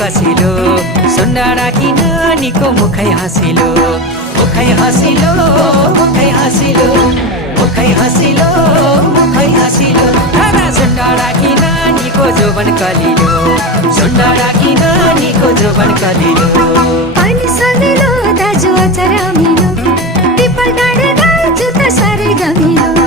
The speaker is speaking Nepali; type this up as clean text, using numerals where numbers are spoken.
कसिलो सुन्न राखी नानीको मुखै हँसिलो मुखै हँसिलो मुखै हँसिलो मुखै हँसिलो मुखै हँसिलो सुन्न राखी नानीको जोबन कलिलो सुन्न राखी नानीको जोबन कलिलो पानी सलिलो दाजु अचार अमिलो पिपल डाँडा दाजु त साह्रै गमिलो